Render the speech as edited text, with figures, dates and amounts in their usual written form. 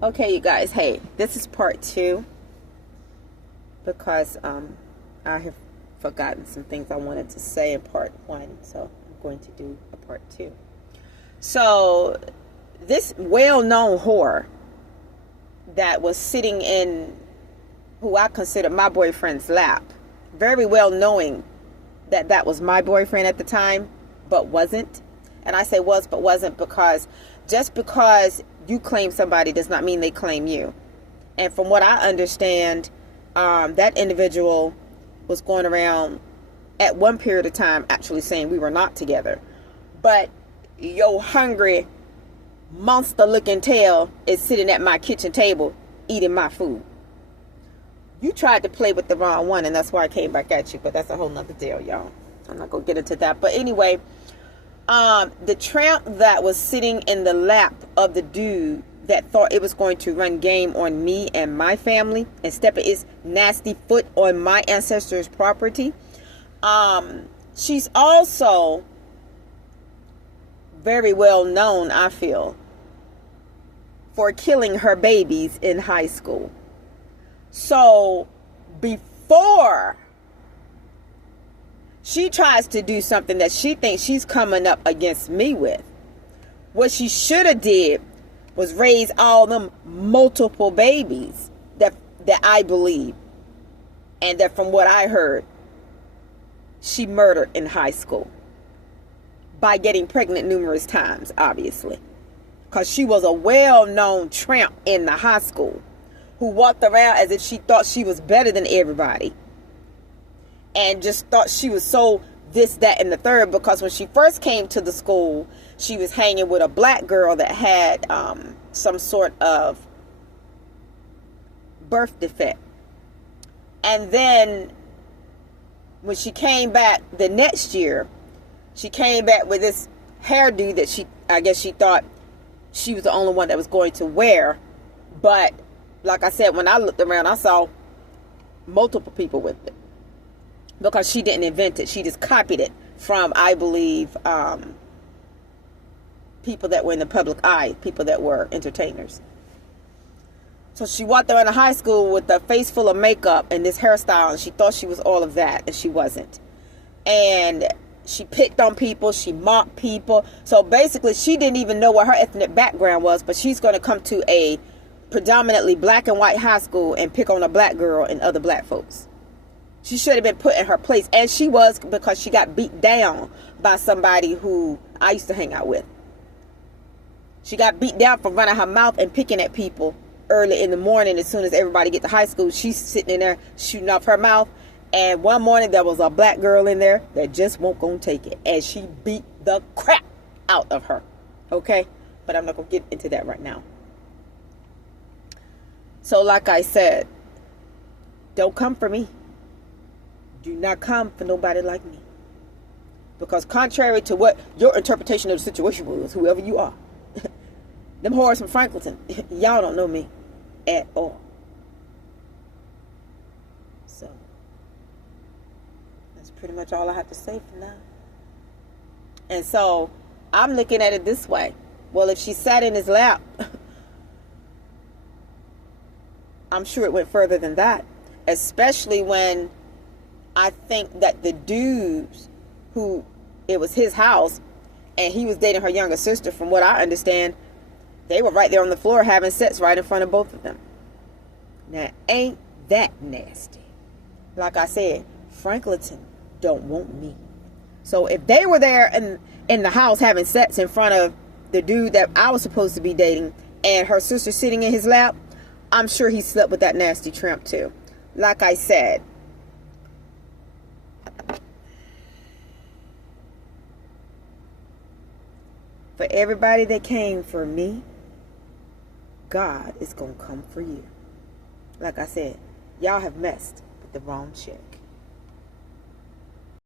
Okay, you guys, hey, this is part two because I have forgotten some things I wanted to say in part one, so I'm going to do a part two. So, this well-known whore that was sitting in who I consider my boyfriend's lap, very well knowing that that was my boyfriend at the time, but wasn't. And I say was but wasn't because just because you claim somebody does not mean they claim you. And from what I understand, that individual was going around at one period of time actually saying we were not together. But your hungry, monster-looking tail is sitting at my kitchen table eating my food. You tried to play with the wrong one, and that's why I came back at you. But that's a whole nother deal, y'all. I'm not going to get into that. But anyway, the tramp that was sitting in the lap of the dude that thought it was going to run game on me and my family and step its nasty foot on my ancestors' property. She's also very well known, I feel, for killing her babies in high school. So before she tries to do something that she thinks she's coming up against me with, what she should have did was raise all them multiple babies that I believe, and that from what I heard, she murdered in high school by getting pregnant numerous times, obviously, because she was a well-known tramp in the high school who walked around as if she thought she was better than everybody and just thought she was so this, that, and the third, because when she first came to the school, she was hanging with a black girl that had some sort of birth defect. And then when she came back the next year, she came back with this hairdo that I guess she thought she was the only one that was going to wear. But like I said, when I looked around, I saw multiple people with it, because she didn't invent it. She just copied it from, I believe, people that were in the public eye, people that were entertainers. So she walked around the high school with a face full of makeup and this hairstyle, and she thought she was all of that, and she wasn't. And she picked on people, she mocked people. So basically, she didn't even know what her ethnic background was, but she's going to come to a predominantly black and white high school and pick on a black girl and other black folks. She should have been put in her place, and she was, because she got beat down by somebody who I used to hang out with. She got beat down for running her mouth and picking at people early in the morning. As soon as everybody get to high school, she's sitting in there shooting off her mouth. And one morning there was a black girl in there that just won't gonna take it, and she beat the crap out of her. Okay, but I'm not gonna get into that right now. So like I said, don't come for me. Do not come for nobody like me. Because contrary to what your interpretation of the situation was, whoever you are, them whores from Franklinton, y'all don't know me at all. So, that's pretty much all I have to say for now. And so, I'm looking at it this way. Well, if she sat in his lap, I'm sure it went further than that. Especially when I think that the dudes who, it was his house, and he was dating her younger sister, from what I understand, they were right there on the floor having sex right in front of both of them. Now, ain't that nasty? Like I said, Franklinton don't want me. So if they were there in the house having sex in front of the dude that I was supposed to be dating and her sister sitting in his lap, I'm sure he slept with that nasty tramp too. Like I said, for everybody that came for me, God is going to come for you. Like I said, y'all have messed with the wrong shit.